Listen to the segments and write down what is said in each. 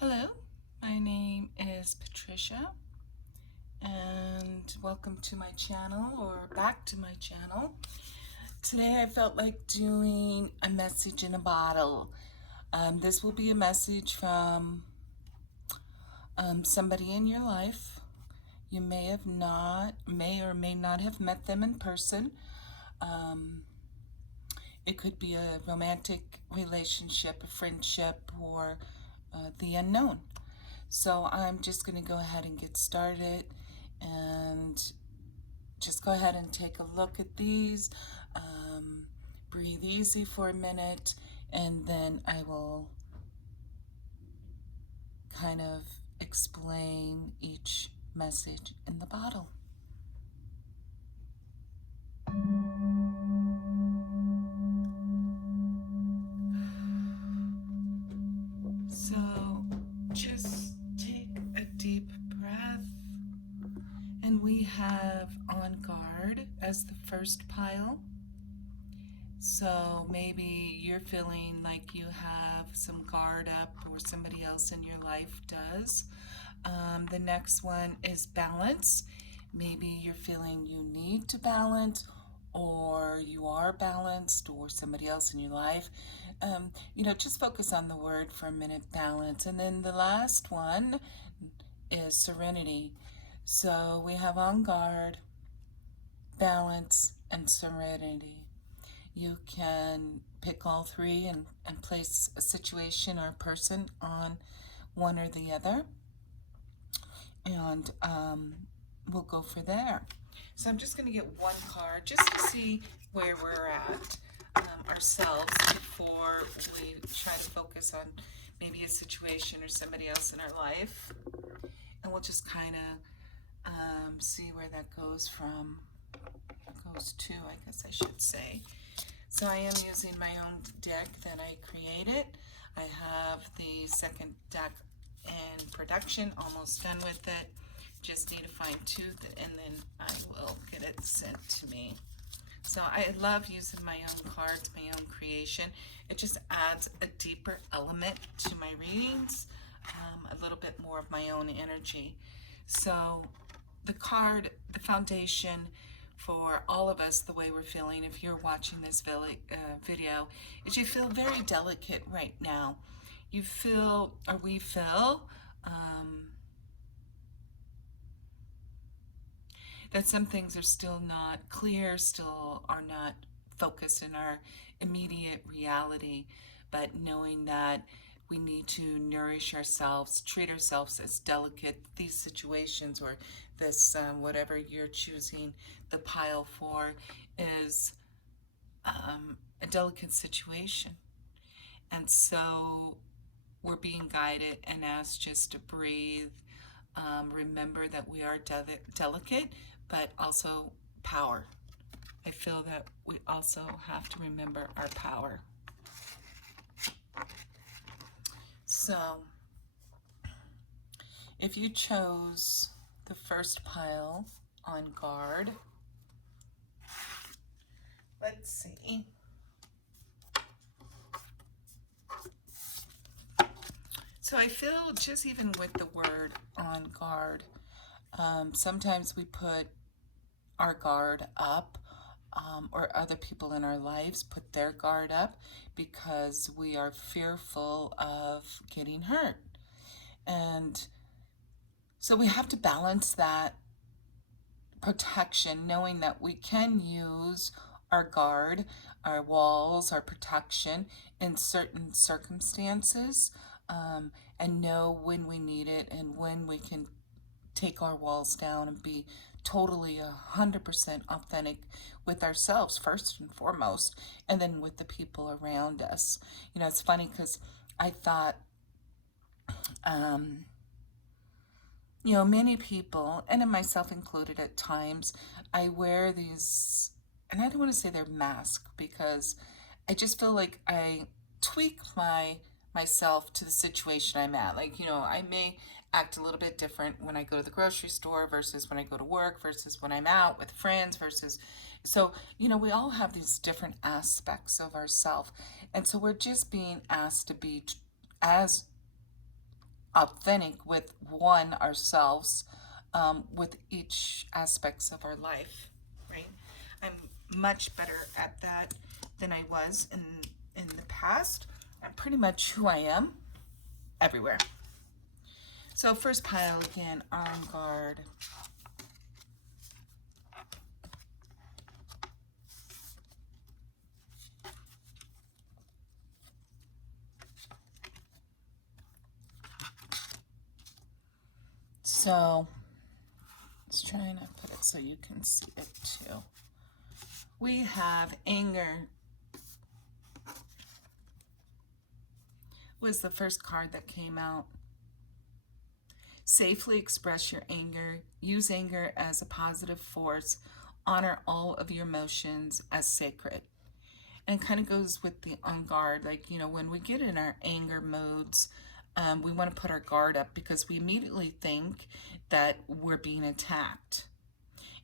Hello, my name is Patricia, and welcome to my channel, or back to my channel. Today I felt like doing a message in a bottle. This will be a message from somebody in your life. You may or may not have met them in person. It could be a romantic relationship, a friendship, or the unknown. So I'm just going to go ahead and get started and just go ahead and take a look at these. Breathe easy for a minute, and then I will kind of explain each message in the bottle. So just take a deep breath, and we have on guard as the first pile. So maybe you're feeling like you have some guard up, or somebody else in your life does. The next one is balance. Maybe you're feeling you need to balance, or you are balanced, or somebody else in your life. Just focus on the word for a minute, balance. And then the last one is serenity. So we have on guard, balance, and serenity. You can pick all three and place a situation or a person on one or the other. And we'll go for there. So I'm just going to get one card just to see where we're at ourselves before we try to focus on maybe a situation or somebody else in our life. And we'll just kind of see where that goes to, I guess I should say. So I am using my own deck that I created. I have the second deck in production, almost done with it. Just need to fine tooth it, and then I will get it sent to me. So I love using my own cards, my own creation. It just adds a deeper element to my readings, a little bit more of my own energy. So the card, the foundation for all of us, the way we're feeling, if you're watching this video, is you feel very delicate right now. You feel, or we feel, that some things are still not clear, still are not focused in our immediate reality, but knowing that we need to nourish ourselves, treat ourselves as delicate. These situations, or this whatever you're choosing the pile for, is a delicate situation. And so we're being guided and asked just to breathe. Remember that we are delicate, but also power. I feel that we also have to remember our power. So, if you chose the first pile, on guard, let's see. So I feel just even with the word on guard, sometimes we put our guard up, or other people in our lives put their guard up because we are fearful of getting hurt. And so we have to balance that protection, knowing that we can use our guard, our walls, our protection in certain circumstances, and know when we need it and when we can take our walls down and be totally 100% authentic with ourselves first and foremost, and then with the people around us. It's funny because I thought, many people, and myself included at times, I wear these, and I don't want to say they're masks, because I just feel like I tweak myself to the situation I'm at. Like, I may act a little bit different when I go to the grocery store versus when I go to work versus when I'm out with friends so, we all have these different aspects of ourselves. And so we're just being asked to be as authentic with ourselves, with each aspects of our life, right? I'm much better at that than I was in the past. I'm pretty much who I am everywhere. So first pile again, on guard. So let's try and put it so you can see it too. We have anger was the first card that came out. Safely express your anger. Use anger as a positive force. Honor all of your emotions as sacred. And it kind of goes with the on guard. Like, you know, when we get in our anger modes, we want to put our guard up because we immediately think that we're being attacked.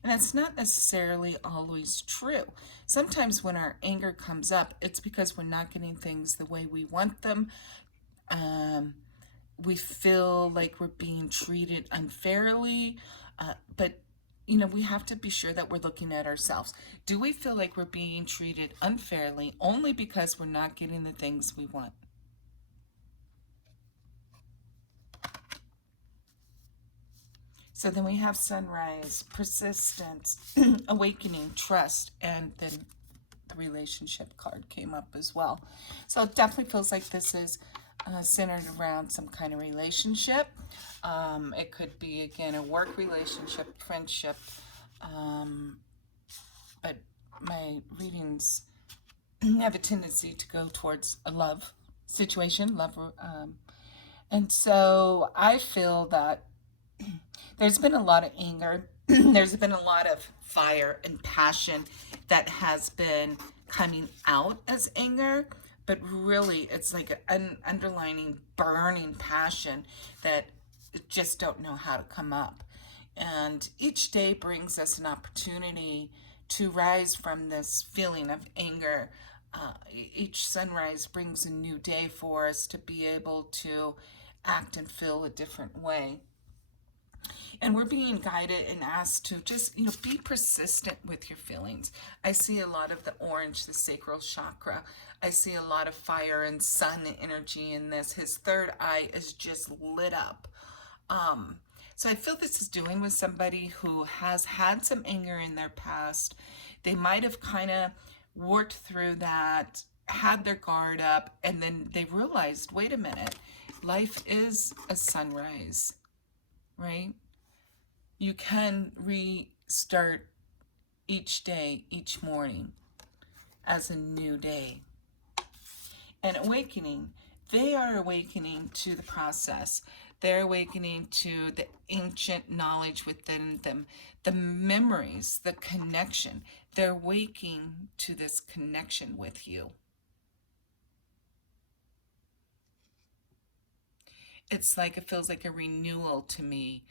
And that's not necessarily always true. Sometimes when our anger comes up, it's because we're not getting things the way we want them. We feel like we're being treated unfairly, but you know, we have to be sure that we're looking at ourselves. Do we feel like we're being treated unfairly only because we're not getting the things we want? So then we have sunrise, persistence, awakening, trust, and then the relationship card came up as well. So it definitely feels like this is centered around some kind of relationship. It could be, again, a work relationship, friendship, but my readings have a tendency to go towards a love situation, and so I feel that there's been a lot of anger. There's been a lot of fire and passion that has been coming out as anger, but really it's like an underlining burning passion that just don't know how to come up. And each day brings us an opportunity to rise from this feeling of anger. Each sunrise brings a new day for us to be able to act and feel a different way. And we're being guided and asked to just, you know, be persistent with your feelings. I see a lot of the orange, the sacral chakra. I see a lot of fire and sun energy in this. His third eye is just lit up. So I feel this is doing with somebody who has had some anger in their past. They might have kind of worked through that, had their guard up, and then they realized, wait a minute, life is a sunrise, right? You can restart each day, each morning as a new day. And awakening, they are awakening to the process. They're awakening to the ancient knowledge within them, the memories, the connection. They're waking to this connection with you. It's like, it feels like a renewal to me.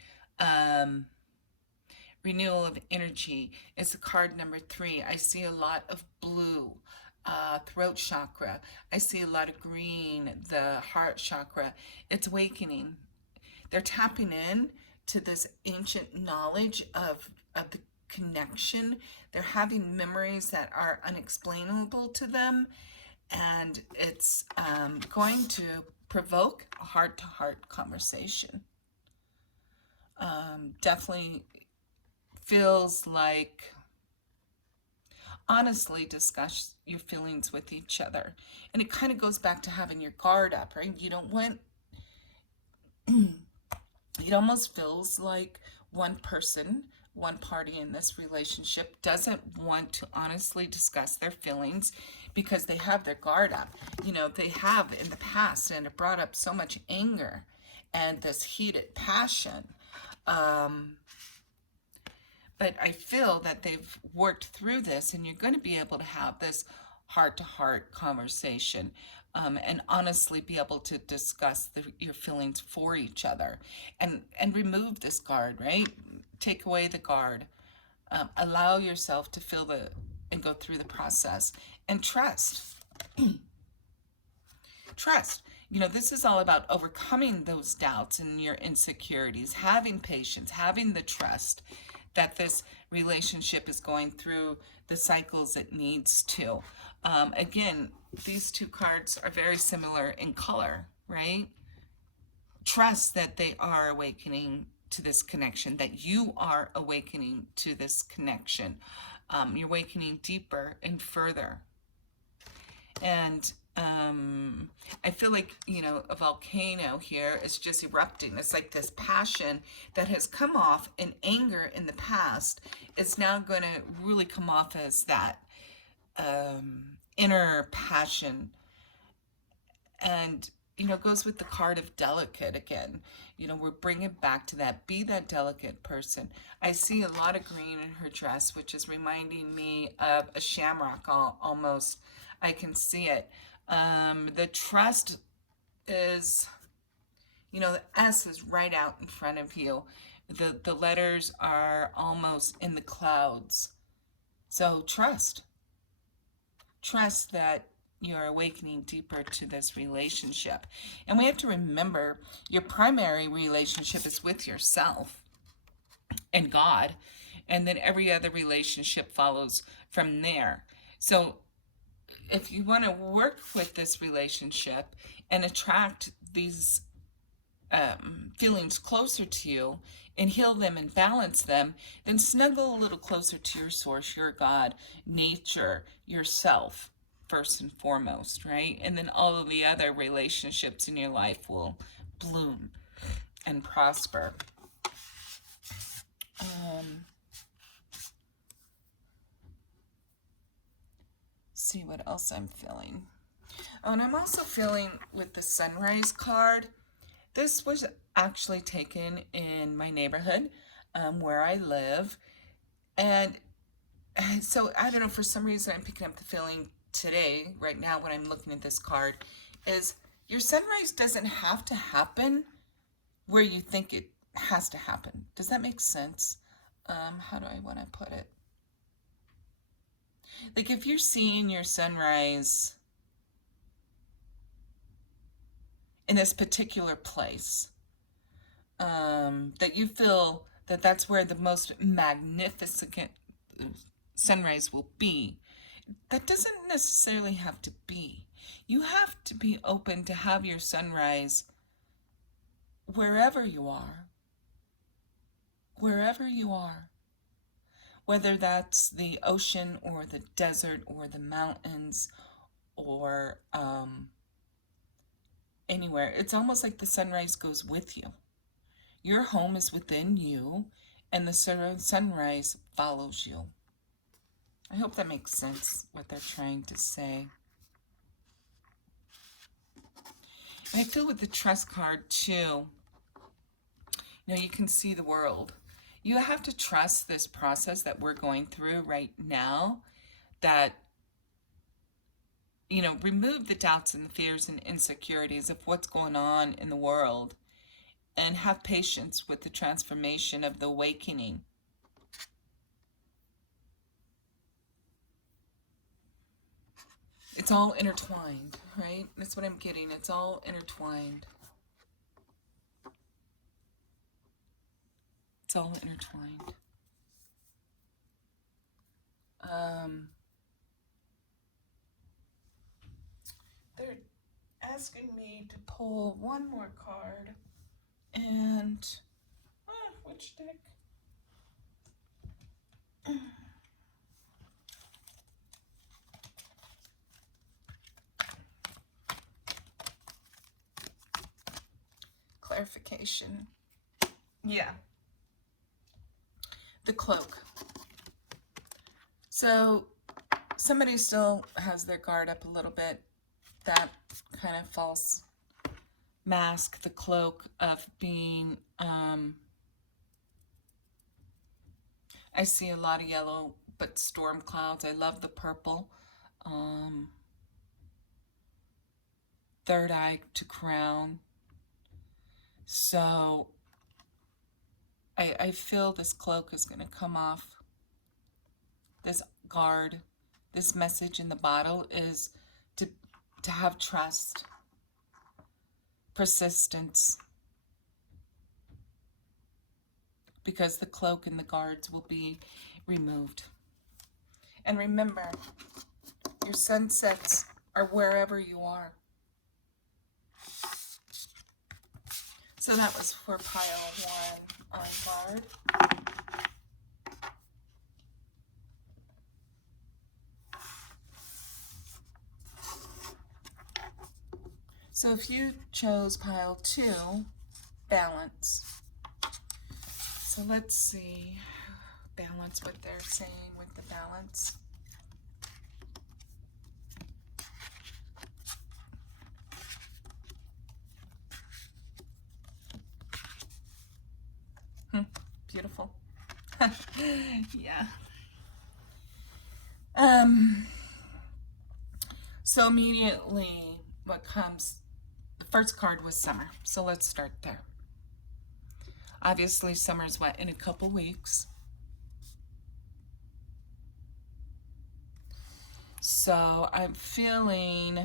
Renewal of energy is the card number 3. I see a lot of blue, throat chakra. I see a lot of green, the heart chakra. It's awakening. They're tapping in to this ancient knowledge of the connection. They're having memories that are unexplainable to them, and it's going to provoke a heart-to-heart conversation. Definitely feels like honestly discuss your feelings with each other. And it kind of goes back to having your guard up, right? You don't want, it almost feels like one person, one party in this relationship doesn't want to honestly discuss their feelings because they have their guard up. You know, they have in the past, and it brought up so much anger and this heated passion. But I feel that they've worked through this, and you're going to be able to have this heart-to-heart conversation, and honestly be able to discuss your feelings for each other, and remove this guard, right? Take away the guard. Allow yourself to feel and go through the process, and trust. Trust. you know, this is all about overcoming those doubts and your insecurities, having patience, having the trust that this relationship is going through the cycles it needs to. Again, these two cards are very similar in color, right? Trust that they are awakening to this connection, that you are awakening to this connection. You're awakening deeper and further. And I feel like, you know, a volcano here is just erupting. It's like this passion that has come off in anger in the past is now going to really come off as that inner passion. And, you know, it goes with the card of delicate again. You know, we're bringing back to that. Be that delicate person. I see a lot of green in her dress, which is reminding me of a shamrock almost. I can see it. The trust is, you know, the S is right out in front of you. The letters are almost in the clouds. So trust. Trust that you're awakening deeper to this relationship. And we have to remember your primary relationship is with yourself and God. And then every other relationship follows from there. So if you want to work with this relationship and attract these feelings closer to you and heal them and balance them, then snuggle a little closer to your source, your God, nature, yourself, first and foremost, right? And then all of the other relationships in your life will bloom and prosper. See what else I'm feeling. Oh, and I'm also feeling with the sunrise card. This was actually taken in my neighborhood where I live. And so, I don't know, for some reason I'm picking up the feeling today, right now, when I'm looking at this card, is your sunrise doesn't have to happen where you think it has to happen. Does that make sense? How do I want to put it? Like if you're seeing your sunrise in this particular place, that you feel that that's where the most magnificent sunrise will be, that doesn't necessarily have to be. You have to be open to have your sunrise wherever you are. Wherever you are. Whether that's the ocean or the desert or the mountains or anywhere. It's almost like the sunrise goes with you. Your home is within you and the sunrise follows you. I hope that makes sense, what they're trying to say. And I feel with the trust card too, you know, you can see the world. You have to trust this process that we're going through right now, that, you know, remove the doubts and the fears and insecurities of what's going on in the world and have patience with the transformation of the awakening. It's all intertwined, right? That's what I'm getting. It's all intertwined. It's all intertwined. They're asking me to pull one more card. And, which deck? Clarification. Yeah. The cloak. So somebody still has their guard up a little bit. That kind of false mask, the cloak of being, I see a lot of yellow, but storm clouds. I love the purple. Third eye to crown. So I feel this cloak is going to come off. This guard, this message in the bottle is to have trust. persistence, because the cloak and the guards will be removed. And remember, your sunsets are wherever you are. So that was for pile 1 on guard. So if you chose pile 2, balance. So let's see, balance, what they're saying with the balance. Beautiful. Yeah. So immediately what comes, the first card was summer. So let's start there. Obviously summer's what, in a couple weeks. So I'm feeling,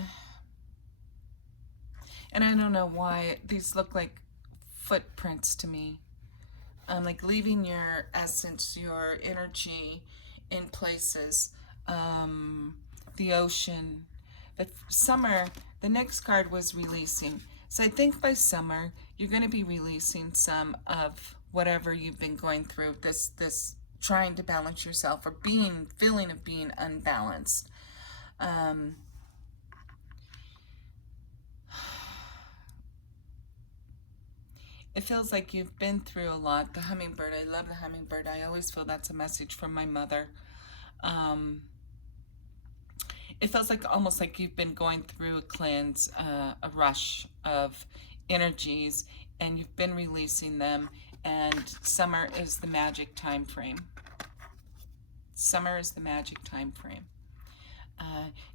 and I don't know why, these look like footprints to me. Like leaving your essence, your energy in places. The ocean. But summer, the next card was releasing. So I think by summer, you're going to be releasing some of whatever you've been going through, this trying to balance yourself, or feeling of being unbalanced. It feels like you've been through a lot. The hummingbird, I love the hummingbird. I always feel that's a message from my mother. It feels like almost like you've been going through a cleanse, a rush of energies, and you've been releasing them, and summer is the magic time frame. Summer is the magic time frame.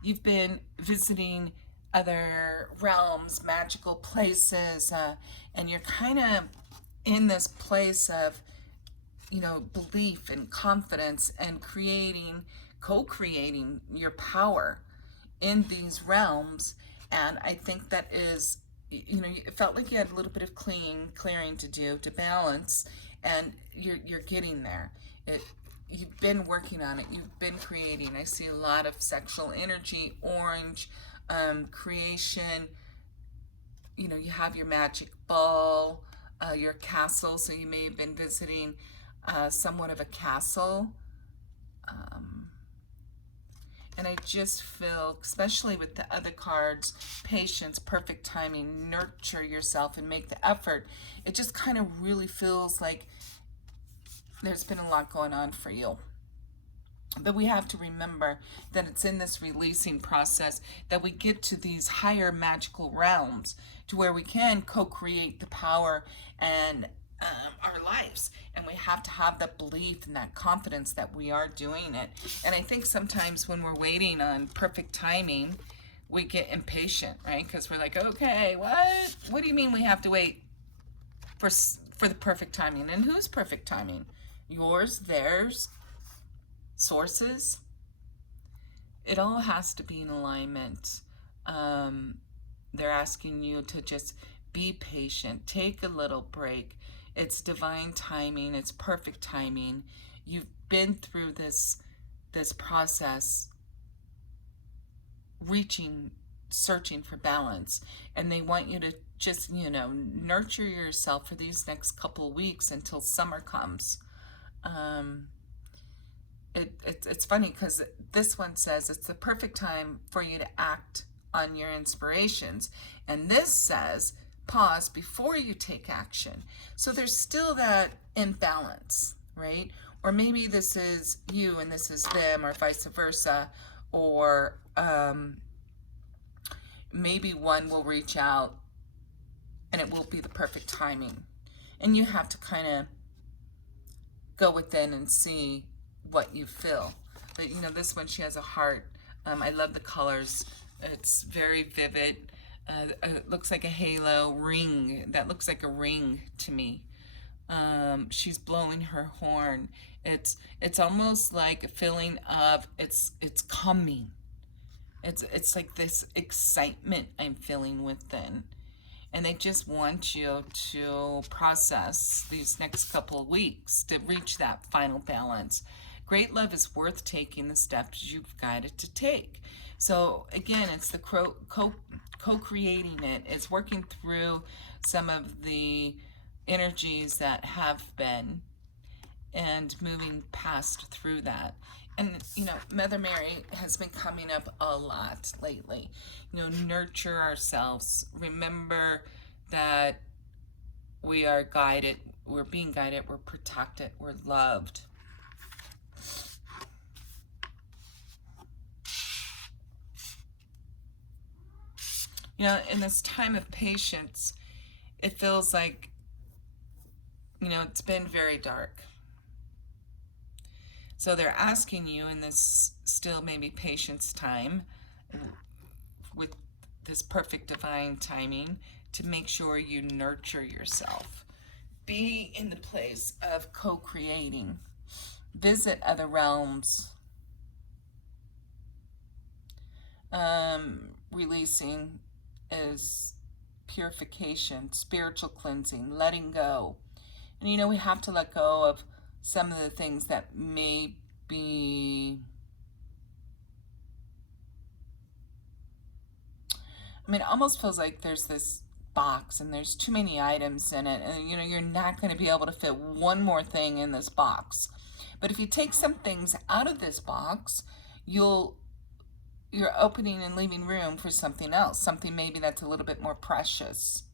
You've been visiting other realms, magical places, and you're kind of in this place of, you know, belief and confidence, and co-creating your power in these realms. And I think that is, you know, it felt like you had a little bit of clearing to do to balance, and you're getting there. You've been working on it. You've been creating. I see a lot of sexual energy, orange, creation. You know, you have your magic ball, your castle. So you may have been visiting somewhat of a castle. And I just feel, especially with the other cards, patience, perfect timing, nurture yourself and make the effort. It just kind of really feels like there's been a lot going on for you. But we have to remember that it's in this releasing process that we get to these higher magical realms, to where we can co-create the power and our lives. And we have to have that belief and that confidence that we are doing it. And I think sometimes when we're waiting on perfect timing, we get impatient, right? Because we're like, okay, what do you mean we have to wait for the perfect timing? And whose perfect timing? Yours, theirs, sources? It all has to be in alignment. They're asking you to just be patient, take a little break. It's divine timing, it's perfect timing. You've been through this process, searching for balance, and they want you to just, you know, nurture yourself for these next couple of weeks until summer comes. It's funny because this one says it's the perfect time for you to act on your inspirations, and this says pause before you take action. So there's still that imbalance, right? Or maybe this is you and this is them, or vice versa, or maybe one will reach out and it will be the perfect timing, and you have to kind of go within and see what you feel. But you know, this one, she has a heart. I love the colors. It's very vivid. It looks like a halo ring. That looks like a ring to me. She's blowing her horn. It's almost like a feeling of it's coming. It's like this excitement I'm feeling within. And they just want you to process these next couple of weeks to reach that final balance. Great love is worth taking the steps you've guided to take. So again, it's the co-creating it. It's working through some of the energies that have been and moving past through that. And, you know, Mother Mary has been coming up a lot lately. You know, nurture ourselves. Remember that we are guided, we're being guided, we're protected, we're loved. You know, in this time of patience, it feels like, you know, it's been very dark. So they're asking you in this still maybe patience time, with this perfect divine timing, to make sure you nurture yourself. Be in the place of co-creating. Visit other realms. Releasing is purification, spiritual cleansing, letting go. And you know, we have to let go of some of the things that may be, I mean, it almost feels like there's this box and there's too many items in it, and you know, you're not going to be able to fit one more thing in this box. But if you take some things out of this box, you're opening and leaving room for something else, something maybe that's a little bit more precious.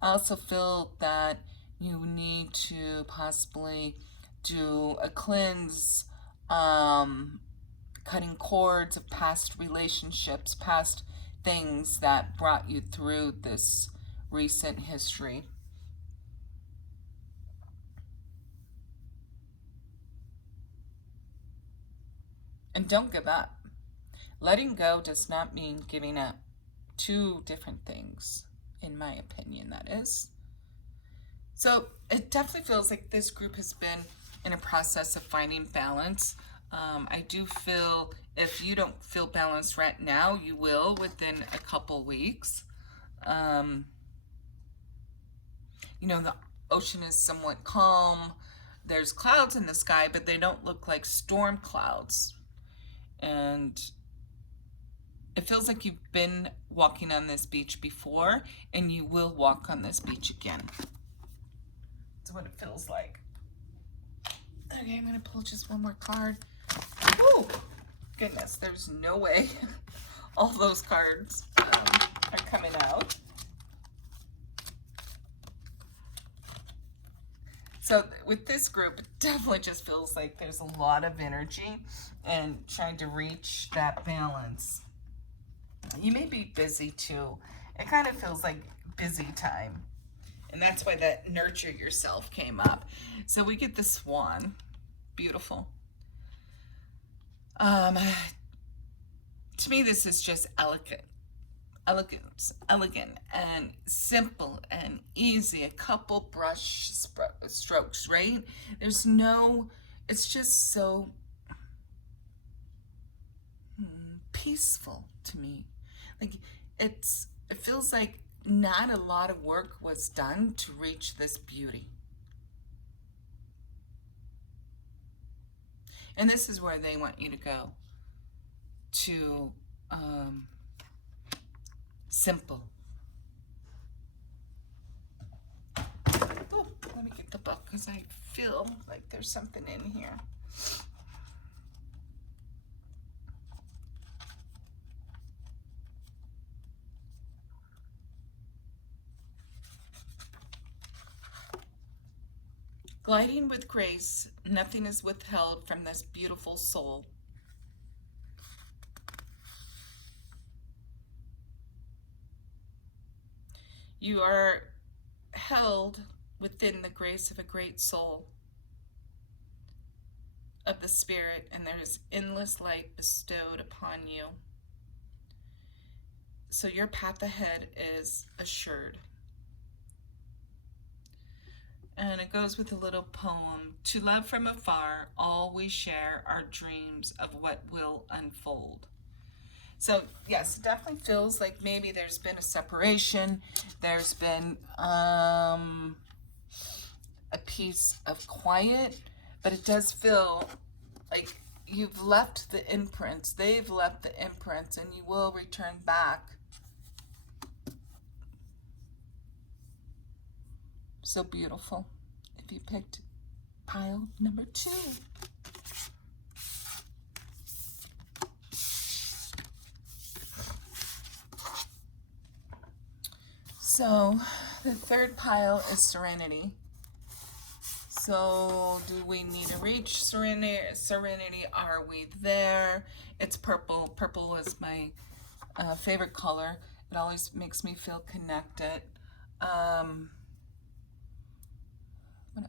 I also feel that you need to possibly do a cleanse, cutting cords of past relationships, past things that brought you through this recent history. And don't give up. Letting go does not mean giving up. Two different things, in my opinion, that is. So it definitely feels like this group has been in a process of finding balance. I do feel if you don't feel balanced right now, you will within a couple weeks. You know, the ocean is somewhat calm. There's clouds in the sky, but they don't look like storm clouds. And it feels like you've been walking on this beach before, and you will walk on this beach again. That's what it feels like. Okay, I'm going to pull just one more card. Woo! Goodness, there's no way all those cards are coming out. So with this group, it definitely just feels like there's a lot of energy and trying to reach that balance. You may be busy too. It kind of feels like busy time. And that's why that nurture yourself came up. So we get the swan. Beautiful. To me, this is just elegant, and simple and easy. A couple brush strokes, right? There's no, it's just so peaceful to me. Like it feels like not a lot of work was done to reach this beauty. And this is where they want you to go. To simple. Oh, let me get the book because I feel like there's something in here. Gliding with grace, nothing is withheld from this beautiful soul. You are held within the grace of a great soul of the Spirit, and there is endless light bestowed upon you. So your path ahead is assured. And it goes with a little poem. To love from afar, all we share are dreams of what will unfold. So yes, it definitely feels like maybe there's been a separation. There's been a piece of quiet, but it does feel like you've left the imprints. They've left the imprints, and you will return back. So beautiful. If you picked pile number 2. So the third pile is serenity. So do we need to reach serenity? Are we there? It's purple. Purple is my favorite color. It always makes me feel connected. What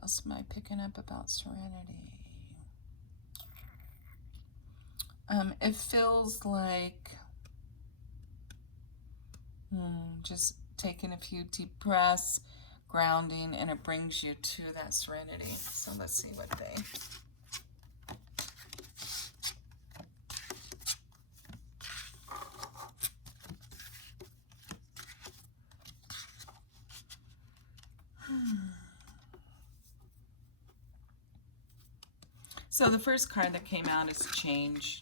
else am I picking up about serenity? It feels like just taking a few deep breaths, grounding, and it brings you to that serenity. So let's see what they... So the first card that came out is change.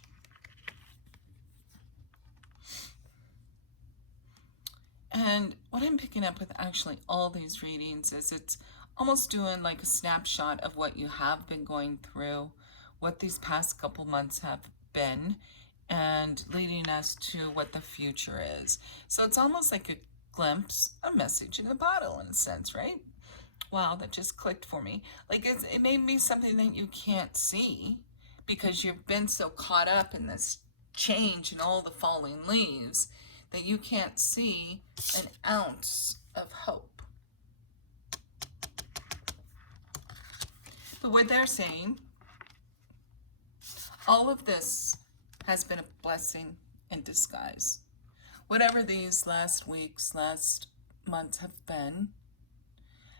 And what I'm picking up with actually all these readings is it's almost doing like a snapshot of what you have been going through, what these past couple months have been, and leading us to what the future is. So it's almost like a glimpse, a message in a bottle in a sense, right? Wow, that just clicked for me. Like it may be something that you can't see because you've been so caught up in this change and all the falling leaves that you can't see an ounce of hope. But what they're saying, all of this has been a blessing in disguise. Whatever these last weeks, last months have been,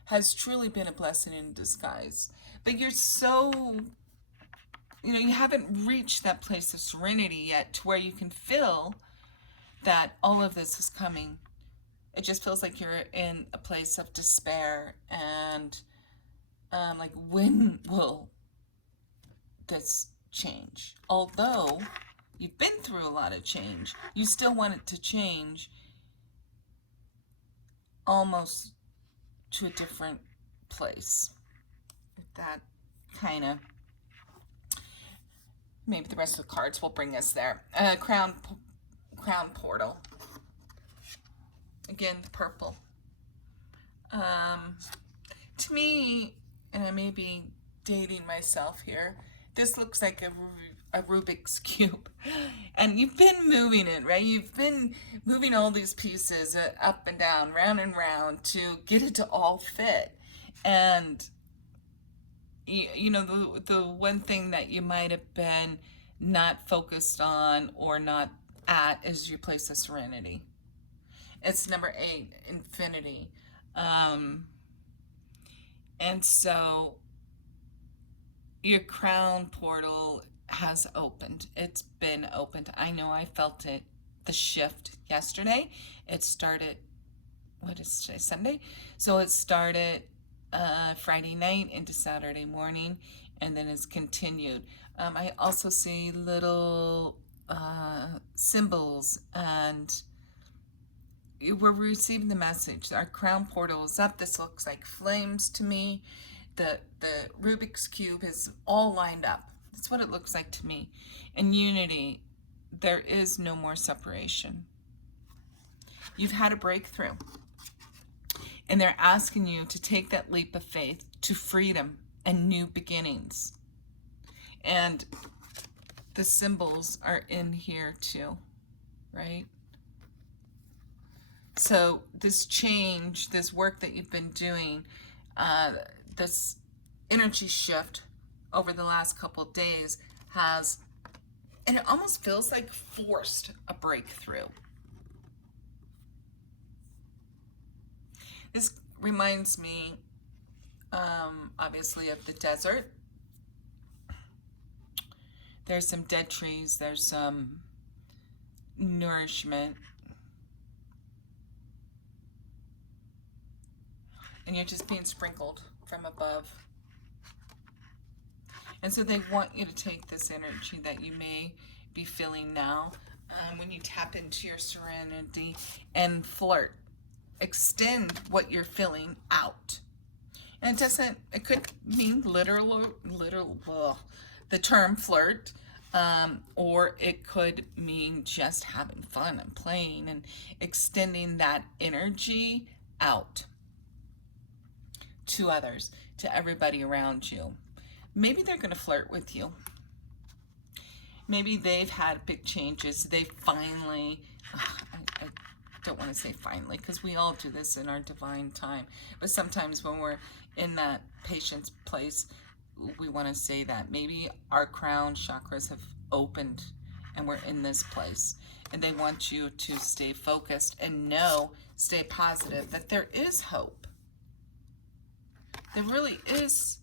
has truly been a blessing in disguise. But you're so, you haven't reached that place of serenity yet to where you can feel that all of this is coming. It just feels like you're in a place of despair and like, when will this change? Although you've been through a lot of change, you still want it to change almost to a different place. If that kind of, maybe the rest of the cards will bring us there. Crown portal. Again, the purple. To me, and I may be dating myself here, this looks like a Rubik's Cube. And you've been moving it, right? You've been moving all these pieces up and down, round and round to get it to all fit. And, the one thing that you might have been not focused on or not at is your place of serenity. It's number 8, infinity. And so your crown portal has opened. It's been opened. I know I felt it, the shift yesterday. It started, what is today, Sunday? So it started Friday night into Saturday morning, and then it's continued. I also see little symbols, and we're receiving the message. Our crown portal is up. This looks like flames to me. The Rubik's Cube is all lined up. That's what it looks like to me. In unity, there is no more separation. You've had a breakthrough. And they're asking you to take that leap of faith to freedom and new beginnings. And the symbols are in here too, right? So this change, this work that you've been doing, this energy shift over the last couple of days has, and it almost feels like forced a breakthrough. This reminds me, obviously, of the desert. There's some dead trees. There's some nourishment. And you're just being sprinkled from above. And so they want you to take this energy that you may be feeling now when you tap into your serenity and flirt. Extend what you're feeling out. And it could mean literal, the term flirt, or it could mean just having fun and playing and extending that energy out to others, to everybody around you. Maybe they're going to flirt with you. Maybe they've had big changes. They finally, I don't want to say finally, because we all do this in our divine time. But sometimes when we're in that patience place, we want to say that. Maybe our crown chakras have opened and we're in this place. And they want you to stay focused and stay positive, that there is hope. There really is.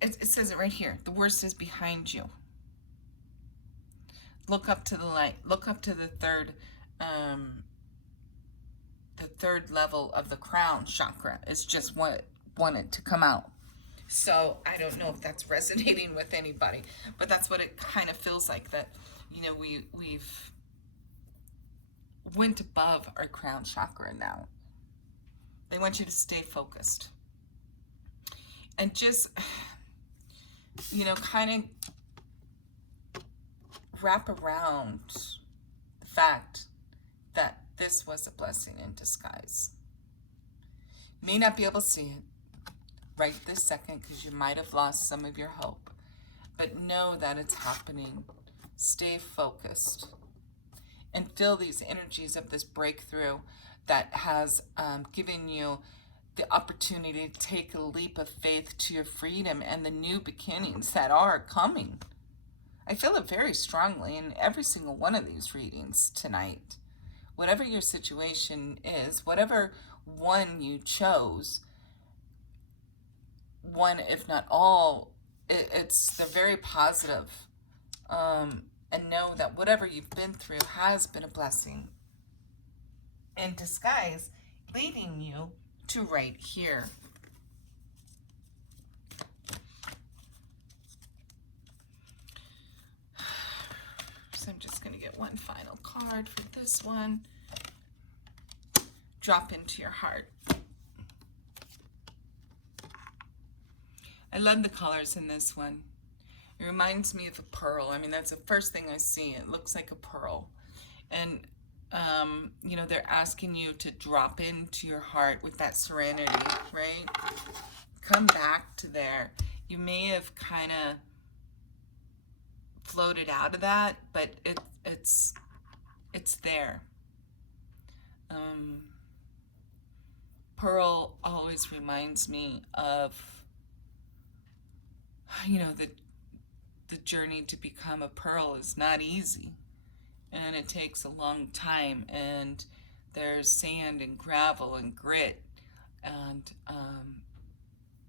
It says it right here. The worst is behind you. Look up to the light. Look up to the third level of the crown chakra. It's just what wanted to come out. So I don't know if that's resonating with anybody, but that's what it kind of feels like, that, you know, we've went above our crown chakra now. They want you to stay focused. And just, you know, kind of wrap around the fact that this was a blessing in disguise. May not be able to see it right this second because you might have lost some of your hope, but know that it's happening. Stay focused and feel these energies of this breakthrough that has given you the opportunity to take a leap of faith to your freedom and the new beginnings that are coming. I feel it very strongly in every single one of these readings tonight. Whatever your situation is, whatever one you chose, one if not all, they're very positive. And know that whatever you've been through has been a blessing in disguise, leading you to right here. So I'm just going to get one final card for this one. Drop into your heart. I love the colors in this one. It reminds me of a pearl. I mean, that's the first thing I see. It looks like a pearl. And, you know, they're asking you to drop into your heart with that serenity, right? Come back to there. You may have kind of floated out of that, but it's there. Pearl always reminds me of, you know, the journey to become a pearl is not easy, and it takes a long time, and there's sand and gravel and grit, and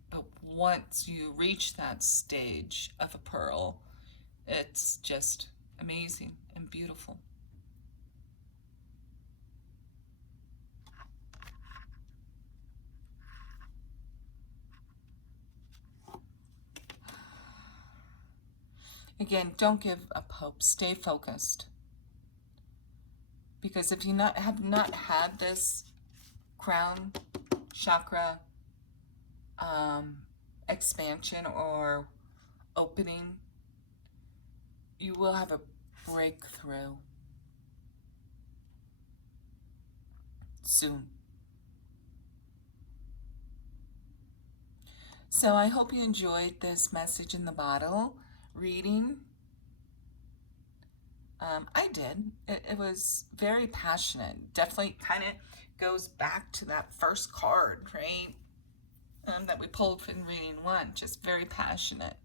but once you reach that stage of a pearl, it's just amazing and beautiful. Again, don't give up hope. Stay focused. Because if you have not had this crown chakra expansion or opening, you will have a breakthrough soon. So I hope you enjoyed this message in the bottle reading. I did. It was very passionate. Definitely kind of goes back to that first card, right? That we pulled from reading one. Just very passionate.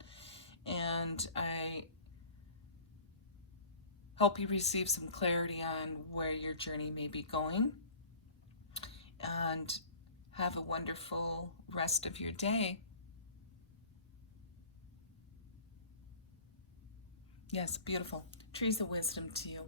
And I hope you receive some clarity on where your journey may be going. And have a wonderful rest of your day. Yes, beautiful. Trees of wisdom to you.